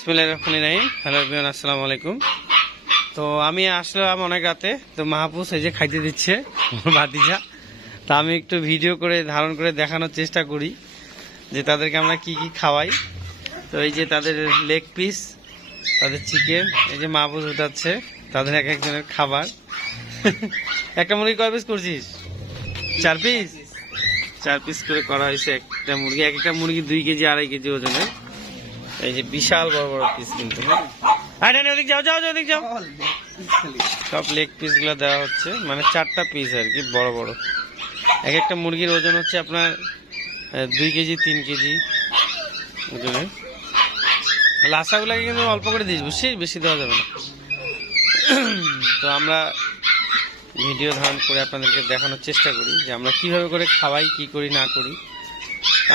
বিসমিল্লাহির hello everyone, আসসালামু আলাইকুম। তো আমি আসলাম অনেক রাতে, তো মাহপুস এই যে খাইতে দিচ্ছে, ভাতিজা। তা আমি একটু ভিডিও করে, ধারণ করে দেখানোর চেষ্টা করি, যে তাদেরকে আমরা কি কি খাওয়াই। তো এই যে তাদের লেগ পিস তাদের চিকেন এই যে মাহপুস উঠাচ্ছে, তাদের এক একজনের খাবার। একটা মুরগি কয় পিস করছিস? চার পিস চার পিস করে করা হয়েছে একটা মুরগি, এক একটা মুরগি দুই কেজি, আড়াই কেজি ওজনের। এই যে বিশাল বড় বড় পিস কিন্তু হ্যাঁ? ওদিক যাও ওদিক সব লেগ পিসগুলো দেওয়া হচ্ছে মানে চারটা পিস আর কি, বড় বড়। এক একটা মুরগির ওজন হচ্ছে আপনার দুই কেজি, তিন কেজি ওজনের। লাসাগুলাকে কিন্তু অল্প করে দিস বুঝছিস বেশি দেওয়া যাবে না। তো আমরা ভিডিও ধারণ করে আপনাদেরকে দেখানোর চেষ্টা করি যে আমরা কীভাবে করে খাওয়াই, কি করি, না করি।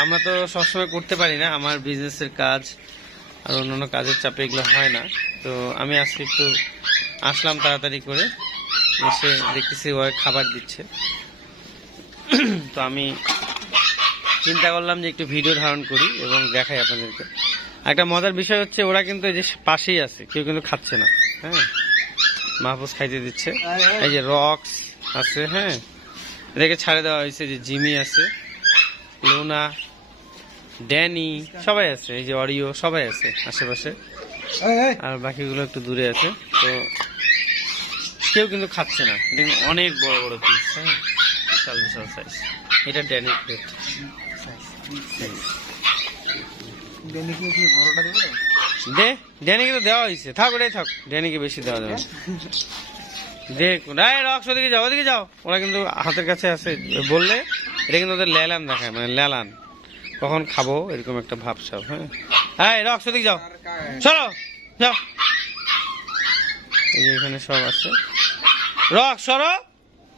আমরা তো সবসময় করতে পারি না, আমার বিজনেসের কাজ আর অন্যান্য কাজের চাপে এগুলো হয় না। তো আমি আজকে একটু আসলাম তাড়াতাড়ি করে, এসে দেখতেছি ও খাবার দিচ্ছে। তো আমি চিন্তা করলাম যে একটু ভিডিও ধারণ করি এবং দেখাই আপনাদেরকে। একটা মজার বিষয় হচ্ছে, ওরা কিন্তু এই যে পাশেই আছে, কেউ কিন্তু খাচ্ছে না হ্যাঁ? মাহফুজ খাইতে দিচ্ছে। এই যে রক্স আছে হ্যাঁ? এদেরকে ছাড়ে দেওয়া হয়েছে যে জিমি আছে। লুনা ড্যানি সবাই আছে এই যে অরিও সবাই আছে আশেপাশে। আর বাকিগুলো একটু দূরে আছে তো কেউ কিন্তু খাচ্ছে না। কিন্তু অনেক বড় বড় পিস হ্যাঁ? বিশাল বিশাল সাইজ এটা ড্যানি প্লেট দে ড্যানিকে তো দেওয়া হয়েছে। থাক ওটাই থাক ড্যানিকে বেশি দেওয়া যাবে। দেখ রায় রক্স ওদিকে যাও ওদিকে যাও। ওরা কিন্তু হাতের কাছে আছে বললে এটা কিন্তু ওদের লেলান দেখায় মানে লেলান। কখন খাব এরকম একটা ভাব সব হ্যাঁ? হ্যাঁ রক্স ওদিকে যাও। চলো যাও। এই যে এখানে সব আছে। রক সরো।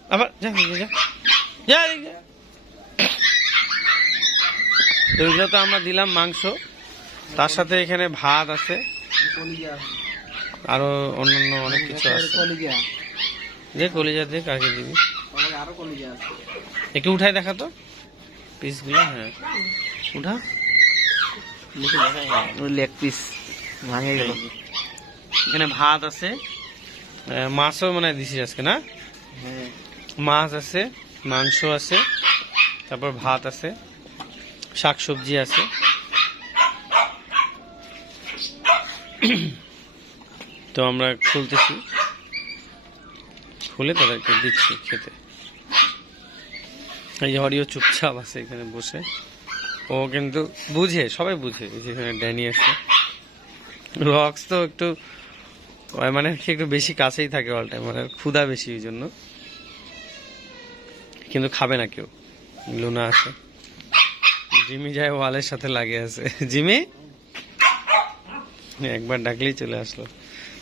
আবার যা। তো এগুলো তো আমরা দিলাম মাংস। তার সাথে এখানে ভাত আছে। আরও অন্যান্য অনেক কিছু আছে। যে কলিজা দিয়ে কাকে দিবি? একটু উঠাই দেখা তো। পিসগুলো হ্যাঁ। উঠা। লেগ পিস ভাঙে গেল। এখানে ভাত আছে মাছও মনে হয় দিছিস আজকে না? হ্যাঁ। মাছ আছে মাংস আছে তারপর ভাত আছে শাক সবজি আছে। তো আমরা খুলতেছি। খুলে তাদেরকে দিচ্ছি খেতে। এই যে হরিও চুপচাপ আছে এখানে বসে। ও কিন্তু বুঝে সবাই বুঝে এই যে এখানে ড্যানি আছে রক্স তো একটু মানে একটু বেশি কাছেই থাকে অল টাইম মানে ক্ষুধা বেশি ওই জন্য। কিন্তু খাবে না কেউ। লুনা আছে। জিমি যায় ওয়ালের সাথে লাগে আছে। জিমি? একবার ডাকলেই চলে আসলো।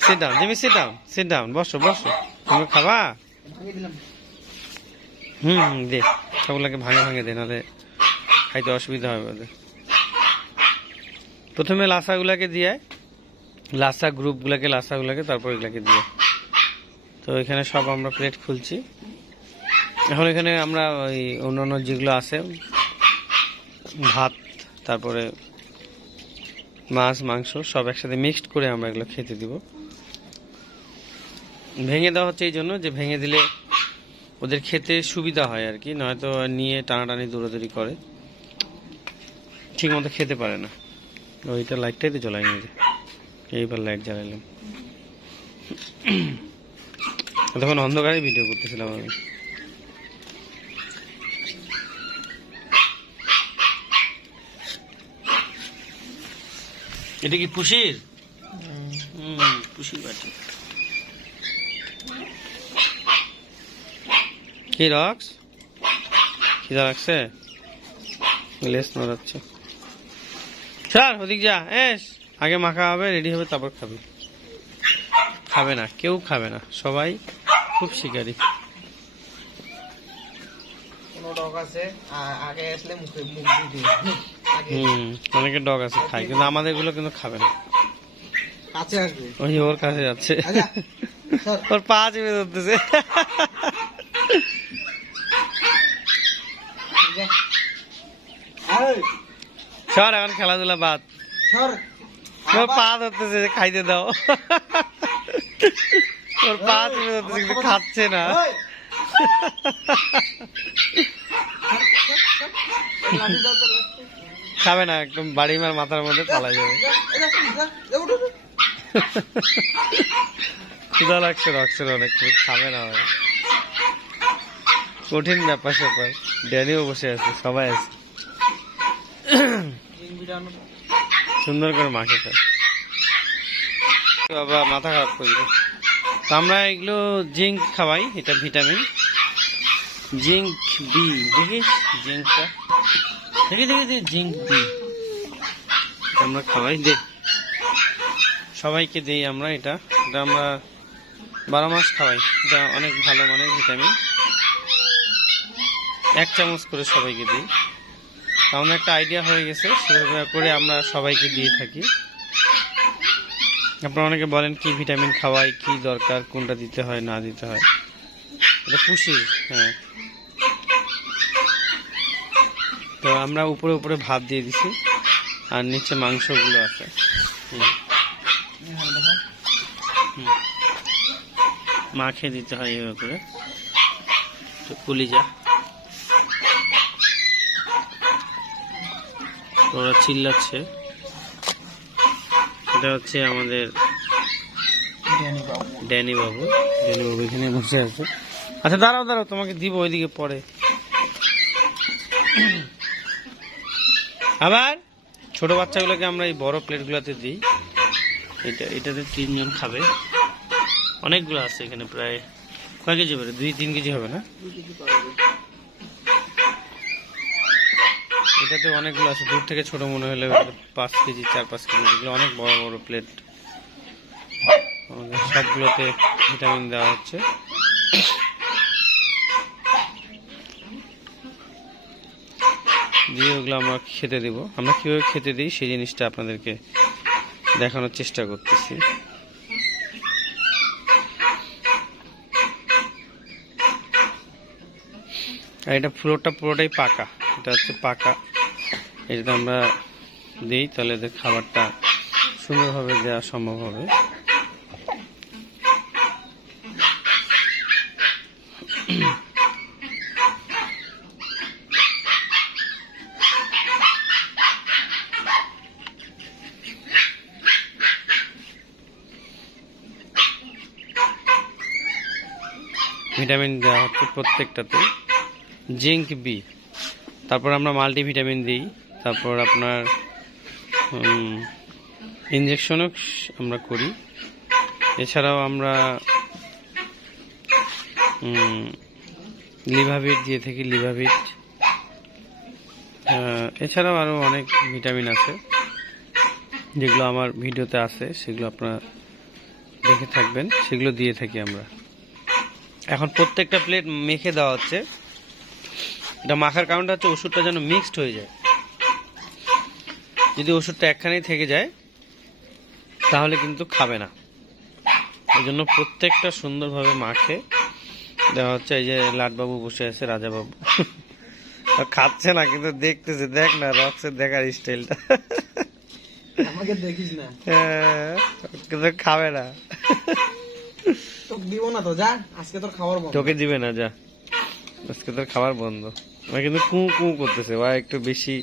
Sit down Jimmy sit down sit down বসো বসো। তুমি খাবা? হুম হুম, দে। সবগুলোকে ভাঙে ভাঙে দে, নাহলে খাইতে অসুবিধা হবে ওদের। প্রথমে লাসাগুলাকে দিয়ে লাসা গ্রুপগুলোকে, লাসাগুলোকে, তারপর এগুলাকে দিয়ে তো এখানে সব আমরা প্লেট খুলছি। এখন এখানে আমরা ওই অন্যান্য যেগুলো আছে, ভাত, তারপরে মাছ, মাংস সব একসাথে মিক্সড করে আমরা এগুলো খেতে দিব। ভেঙে দেওয়া হচ্ছে এই জন্য যে ভেঙে দিলে ওদের খেতে সুবিধা হয় আর কি নয়তো নিয়ে টানাটানি দৌড়াদৌড়ি করে। ঠিক মতো খেতে পারে না। ওইটা লাইটটাই তো জ্বলাই নিয়ে এইবার লাইট জ্বালাইলাম। তখন অন্ধকারে ভিডিও করতেছিলাম আমি। এটা কি পুষির? হুম পুষির বাটি। কি রক্স? খিদা লাগছে? লেস নড়াচ্ছে। স্যার ওদিক যা। এস আগে মাখা হবে রেডি হবে তারপর খাবি। খাবে না কেউ খাবে না। সবাই খুব শিকারি। হুম অনেকে ডগ আছে খায় কিন্তু আমাদেরগুলো কিন্তু খাবে না। কাছে আসবে। ওই ওর কাছে যাচ্ছে। আচ্ছা, ওর পা চেপে ধরতেছে এই, সর এখন খেলাধুলা বাদ। সর। পা ধরতেছে যে খাইতে দাও। ওর পা তুমি ধরতেছে কিন্তু খাচ্ছে না। খাবে না একদম বাড়ি মার মাথার মধ্যে পালাই যাবে। ক্ষুদা লাগছে রক্সের অনেক খাবে না কঠিন ব্যাপার স্যাপার ড্যানিও বসে আছে সবাই আছে। সুন্দর করে মাখে বাবা, মাথা খারাপ করবে আমরা এগুলো জিঙ্ক খাওয়াই, এটা ভিটামিন। জিঙ্ক বি, দেখিস? জিঙ্কটা। দেখি দেখি দেখি, জিঙ্ক বি। আমরা খাওয়াই, দে। সবাইকে দিই আমরা এটা। এটা আমরা বারো মাস খাওয়াই। এটা অনেক ভালো মানের ভিটামিন। এক চামচ করে সবাইকে দিই। তেমন একটা আইডিয়া হয়ে গেছে, সেভাবে করে আমরা সবাইকে দিয়ে থাকি। আপনারা অনেকে বলেন কি ভিটামিন খাওয়াই, কি দরকার, কোনটা দিতে হয়, না দিতে হয়। এটা পুষি হ্যাঁ। তো আমরা উপরে উপরে ভাত দিয়ে দিছি, আর নিচে মাংসগুলো আছে। মাখে দিতে হয় এভাবে করে। তো কলিজা। ওরা চিল্লাচ্ছে। এটা হচ্ছে আমাদের ড্যানি বাবু। ড্যানি বাবু এখানে বসে আছে। আচ্ছা দাঁড়াও দাঁড়াও, তোমাকে দিব ওইদিকে পরে। আবার ছোট বাচ্চাগুলোকে আমরা এই বড় প্লেটগুলোতে দিই। এটা, এটাতে তিনজন খাবে। অনেকগুলো আছে এখানে, প্রায় কয় কেজি হবে? দুই, তিন কেজি হবে না দুই কেজি পারবে। এটাতে অনেকগুলো আছে, দূর থেকে ছোট মনে হলে পাঁচ কেজি, চার, পাঁচ কেজি, এগুলো অনেক বড় বড় প্লেট সবগুলোতে ভিটামিন দেওয়া হচ্ছে। দিয়ে ওগুলো আমরা খেতে দেব। আমরা কীভাবে খেতে দিই সেই জিনিসটা আপনাদেরকে দেখানোর চেষ্টা করতেছি। আর এটা ফ্লোরটা পুরোটাই পাকা। এটা হচ্ছে পাকা। এটাতে আমরা দিই, তাহলে এদের খাবারটা সুন্দরভাবে দেওয়া সম্ভব হবে। ভিটামিন দেওয়া হচ্ছে প্রত্যেকটাতে। Zinc B. তারপর আমরা মাল্টিভিটামিন দিই, তারপর আপনার ইঞ্জেকশনও আমরা করি। এছাড়াও আমরা লিভাভিট দিয়ে থাকি লিভাভিট এছাড়াও আরও অনেক ভিটামিন আছে, যেগুলো আমার ভিডিওতে আছে, সেগুলো আপনারা দেখে থাকবেন, সেগুলো দিয়ে থাকি আমরা। এখন প্রত্যেকটা প্লেট মেখে দেওয়া হচ্ছে। এটা মাখার কারণটা হচ্ছে ওষুধটা যেন মিক্সড হয়ে যায়। যদি ওষুধটা একখানেই থেকে যায় তাহলে কিন্তু খাবে না। এই জন্য প্রত্যেকটা সুন্দরভাবে মাখে। দেওয়া হচ্ছে এই যে লাটবাবু বসে আছে রাজাবাবু। খাচ্ছে না কিন্তু দেখতেছে দেখ না রক্সের দেখার স্টাইলটা আমাকে দেখিস না। কিন্তু খাবে না। তোকে দিব না তো যা আজকে তোর খাবার বন্ধ। তোকে দিবে না যা। আজকে তোর খাবার বন্ধ। ওরা কিন্তু কু কু করতেছে। ওরা একটু বেশি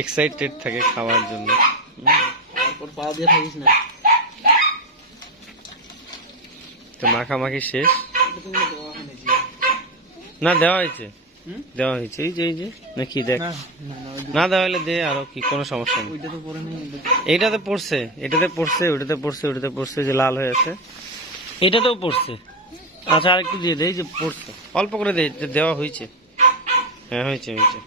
এক্সাইটেড থাকে খাওয়ার জন্য। দিয়ে তো মাখামাখি শেষ। না দেওয়া হয়েছে। দেওয়া হয়েছে। এই যে এই যে নাকি দেখ। না দেওয়া হলে দে আরও কি কোনো সমস্যা নেই। এইটাতে পড়ছে এটাতে পড়ছে ওটাতে পড়ছে ওটাতে পড়ছে যে লাল হয়ে আছে। এটাতেও পড়ছে। আচ্ছা আর একটু দিয়ে দে এই যে পড়ছে। অল্প করে দে দেওয়া হয়েছে। হ্যাঁ হয়েছে হয়েছে।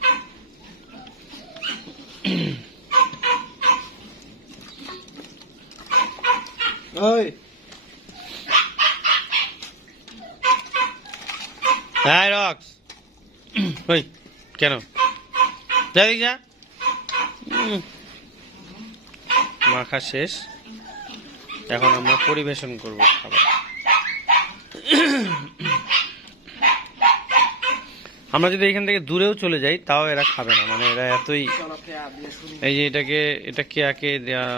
ওই। হ্যাঁ রক্স। ওই কেন? যা দেখি যা মাখা শেষ। এখন আমরা পরিবেশন করব খাবার। আমরা যদি এখান থেকে দূরেও চলে যাই, তাও এরা খাবে না। মানে এরা এতই দিয়ে এই যে এটাকে এটা কেয়াকে দেওয়া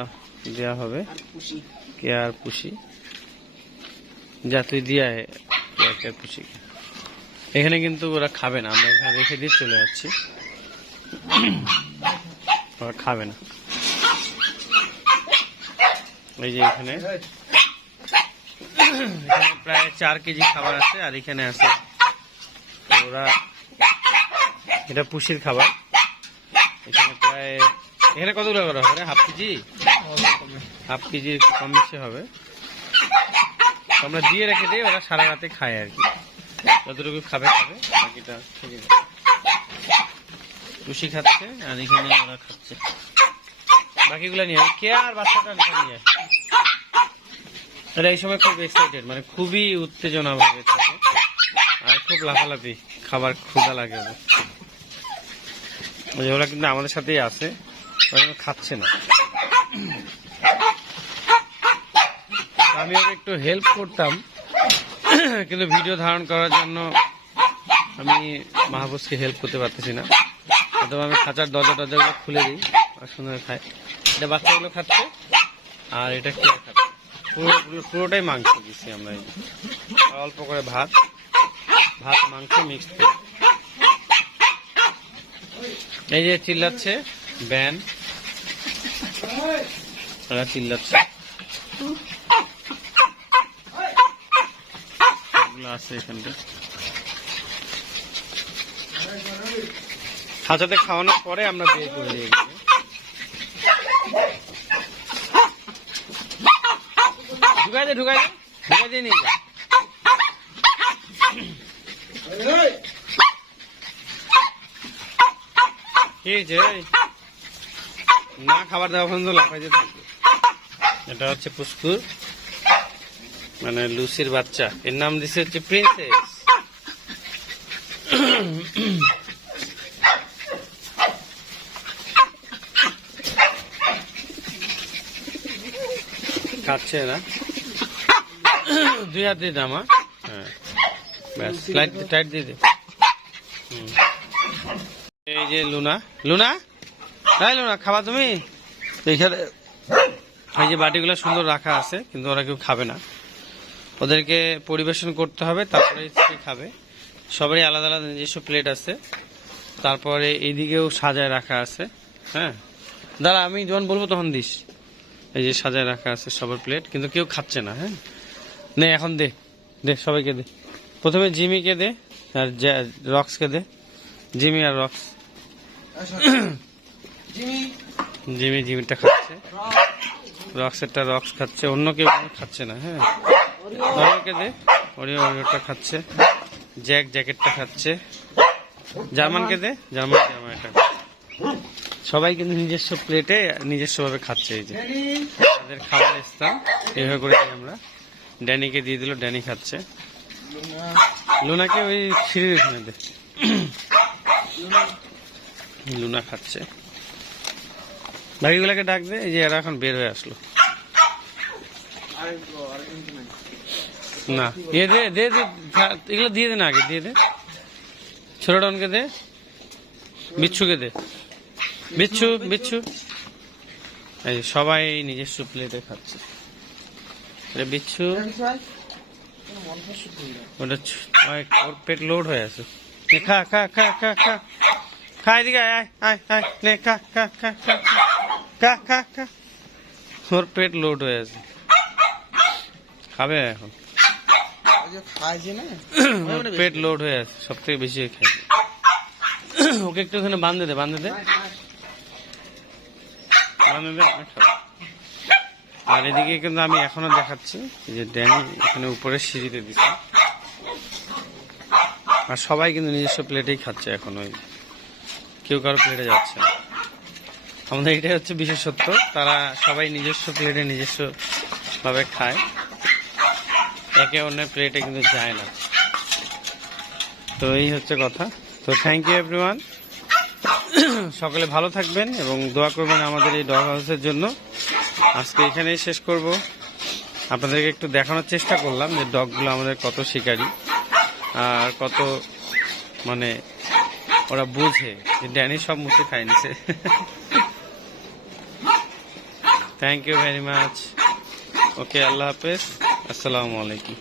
দেওয়া হবে। আর খুশি কে আর পুষি। যা তুই দিয়া পুষি। এখানে কিন্তু ওরা খাবে না। আমরা এখানে রেখে দিয়ে চলে যাচ্ছি। ওরা খাবে না। এই যে এখানে। এখানে প্রায় চার কেজি খাবার আছে, আর এখানে আছে ওরা এটা পুষির খাবার। এখানে প্রায় এখানে কতগুলো করা হবে হাফ কেজি? হাফ কেজি কম বেশি হবে। আমরা দিয়ে রেখে দিই, ওরা সারা রাতে খায় আর কি। যতটুকু খাবে খাবে, বাকিটা থেকে টুসি খাচ্ছে, আর এখানে ওরা খাচ্ছে। বাকিগুলো নিয়ে। কে আর বাচ্চাটা নিয়ে এরা এই সময় খুব এক্সাইটেড মানে খুবই উত্তেজনা ভাবে থাকে। আর খুব লাফালাফি, খাবার ক্ষুধা লাগে ওদের। ওরা কিন্তু আমাদের সাথেই আছে, ওরা কিন্তু খাচ্ছে না। আমি ওকে একটু হেল্প করতাম, কিন্তু ভিডিও ধারণ করার জন্য আমি মাহবুজকে হেল্প করতে পারতেছি না। অথবা আমি খাঁচার দরজা টরজাগুলো খুলে দিই আর সুন্দর খায়। এটা বাচ্চাগুলো খাচ্ছে, আর এটা কে খাচ্ছে? পুরো, পুরো- পুরোটাই মাংস দিচ্ছি আমরা অল্প করে ভাত ভাত, মাংস মিক্স করে। এই যে চিল্লাচ্ছে, ব্যান। ওরা চিল্লাচ্ছে। আছে এখানটা খাঁচাতে খাওয়ানোর পরে আমরা বের করে দিয়ে। ঢুকাই দে ঢুকাই দে। ঢুকাই দিয়ে নিয়ে যা কি এই? না খাবার দেওয়া পর্যন্ত লাফাইতে থাকবে। এটা হচ্ছে পুষ্কুর মানে লুসির বাচ্চা। এর নাম দিছে হচ্ছে প্রিন্সেস খাচ্ছে না দুই হাত দিয়ে দামা হ্যাঁ। ব্যাস লাইট টাইট দিয়ে দে। হুম। যে লুনা। লুনা? তাই লুনা, খাবা তুমি? তো এখানে এই যে বাটিগুলো সুন্দর রাখা আছে, কিন্তু ওরা কেউ খাবে না। ওদেরকে পরিবেশন করতে হবে, তারপরে খাবে। সবারই আলাদা আলাদা নিজস্ব প্লেট আছে। তারপরে এইদিকেও সাজায় রাখা আছে হ্যাঁ? দাঁড়া, আমি যখন বলব তখন দিস। এই যে সাজায় রাখা আছে সবার প্লেট, কিন্তু কেউ খাচ্ছে না হ্যাঁ? নে, এখন দে। দে, সবাইকে দে। প্রথমে জিমিকে দে, আর রক্সকে দে। জিমি আর রক্স। জিমি জিমি জিমিটা খাচ্ছে। রক্সেরটা রক্স খাচ্ছে। অন্য কেউ খাচ্ছে না হ্যাঁ। অরিওকে দে। অরিও, অরিওটা খাচ্ছে। জ্যাক জ্যাকেটটা খাচ্ছে। জার্মানকে দে। জার্মান এটা সবাই কিন্তু নিজস্ব প্লেটে নিজস্ব ভাবে খাচ্ছে এই যে। তাদের খাবার স্থান এইভাবে করে দিই আমরা। ড্যানিকে দিয়ে দিল, ড্যানি খাচ্ছে। লুনাকে ওই সিঁড়ির ওখানে দে। লুনা খাচ্ছে। বাকিগুলোকে ডাক দে, এই যে এরা এখন বের হয়ে আসলো। না, এ দে দে এগুলো দিয়ে দে না আগে, দিয়ে দে। ছোট ডনকে দে, বিচ্ছুকে দে। বিচ্ছু বিচ্ছু। এই সবাই নিজস্ব প্লেটে খাচ্ছে। বিচ্ছু, ওটা ওর পেট লোড হয়ে আছে। খা খা খা খা খা। খা দিকে আয় আয় আয় আয় নে খা খা খা খা খা খা খা ওর পেট লোড হয়ে আছে খাবে এখন? পেট লোড হয়ে আছে সব থেকে বেশি খাই ওকে একটু ওখানে বাঁধে দে। বাঁধে দে বাঁধে দে আর এদিকে কিন্তু আমি এখনও দেখাচ্ছি যে ড্যানি এখানে উপরে সিঁড়িতে দিচ্ছে আর সবাই কিন্তু নিজস্ব প্লেটেই খাচ্ছে এখন ওই কেউ কারও প্লেটে যাচ্ছে না। আমাদের এটাই হচ্ছে বিশেষত্ব, তারা সবাই নিজস্ব প্লেটে নিজস্ব ভাবে খায়। একে অন্যের প্লেটে কিন্তু যায় না। তো এই হচ্ছে কথা। তো থ্যাংক ইউ এভরিওয়ান সকলে ভালো থাকবেন এবং দোয়া করবেন আমাদের এই ডগ হাউসের জন্য। আজকে এখানেই শেষ করব। আপনাদেরকে একটু দেখানোর চেষ্টা করলাম যে ডগগুলো আমাদের কত শিকারী আর কত মানে ওরা বুঝে যে ড্যানি সব মুখে খাই নিছে thank you very much okay আল্লাহ হাফেজ। আসসালামু আলাইকুম।